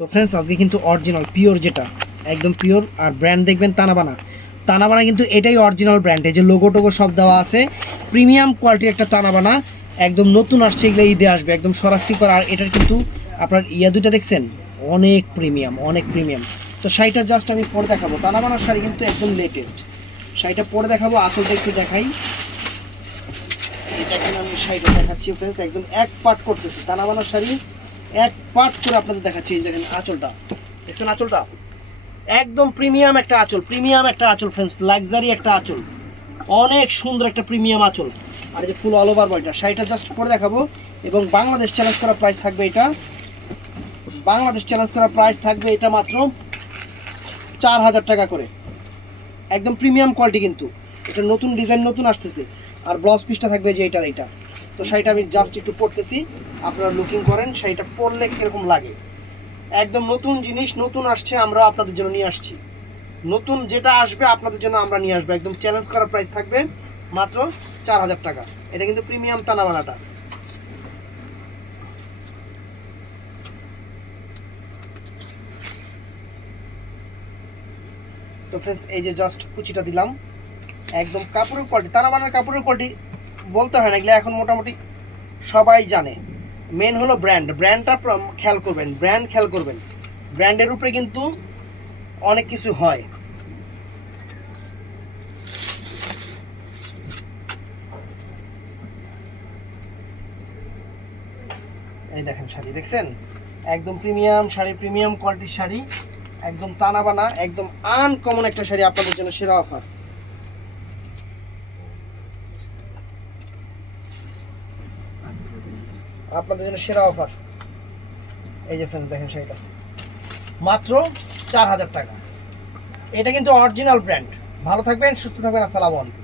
তো ফ্রেন্ডস আজকে কিন্তু অরিজিনাল পিওর যেটা, একদম পিওর আর ব্র্যান্ড দেখবেন তানাবানা। তানাবানা কিন্তু এটাই অরিজিনাল ব্র্যান্ড এই যে লোগো টোগো সব দেওয়া আছে। প্রিমিয়াম কোয়ালিটির একটা তানাবানা, একদম নতুন আসছে, এগুলো ঈদে আসবে, একদম সরাসরি করা। আর এটার কিন্তু আপনার ইয়া দুইটা দেখছেন? অনেক প্রিমিয়াম অনেক প্রিমিয়াম তো শাড়িটা জাস্ট আমি পরে দেখাবো। তানাবানার শাড়ি কিন্তু একদম লেটেস্ট শাড়িটা পরে দেখাবো, আঁচলটা একটু দেখাই। এটা এখন আমি শাড়িটা দেখাচ্ছি ফ্রেন্ডস একদম এক পাট করতেছি। তানাবানার শাড়ি এক পাট করে আপনাদের দেখাচ্ছি দেখেন আঁচলটা। দেখছেন আঁচলটা? একদম প্রিমিয়াম একটা আঁচল, প্রিমিয়াম একটা আঁচল ফ্রেন্ডস লাক্সারি একটা আঁচল। অনেক সুন্দর একটা প্রিমিয়াম আঁচল। আর যে ফুল অল ওভার বয়টা শাড়িটা জাস্ট করে দেখাবো। এবং বাংলাদেশ চ্যালেঞ্জ করা প্রাইস থাকবে এটা। বাংলাদেশ চ্যালেঞ্জ করা প্রাইস থাকবে এটা মাত্র চার হাজার টাকা করে। একদম প্রিমিয়াম কোয়ালিটি কিন্তু। এটা নতুন ডিজাইন নতুন আসতেছে। আর ব্লাউজ পিসটা থাকবে যে এটার এটা তো শাড়িটা আমি জাস্ট একটু পরতেছি। আপনারা লুকিং করেন, শাড়িটা পরলে কীরকম লাগে। একদম নতুন জিনিস, নতুন আসছে, আমরা আপনাদের জন্য নিয়ে আসছি। নতুন যেটা আসবে, আপনাদের জন্য আমরা নিয়ে আসব। একদম চ্যালেঞ্জ করা প্রাইস থাকবে মাত্র চার হাজার টাকা। এটা কিন্তু প্রিমিয়াম তানাবানাটা তো ফ্রেন্ডস এই যে জাস্ট কুচিটা দিলাম। একদম কাপড়ের কোয়ালিটি তানাবানার কাপড়ের কোয়ালিটি বলতে হয় না, এগুলো এখন মোটামুটি সবাই জানে। মেন হলো ব্র্যান্ড ব্র্যান্ডটা খেয়াল করবেন ব্র্যান্ড খেয়াল করবেন। ব্র্যান্ডের উপরে কিন্তু অনেক কিছু হয়। এই দেখেন শাড়ি, দেখছেন? একদম প্রিমিয়াম শাড়ি প্রিমিয়াম কোয়ালিটির শাড়ি। একদম টানা বানা, একদম আনকমন একটা শাড়ি আপনাদের জন্য সেরা অফার আপনাদের জন্য সেরা অফার এই যে ফ্রেন্ড দেখেন সেইটা মাত্র চার হাজার টাকা। এটা কিন্তু অরিজিনাল ব্র্যান্ড ভালো থাকবেন, সুস্থ থাকবেন, আসসালামু আলাইকুম।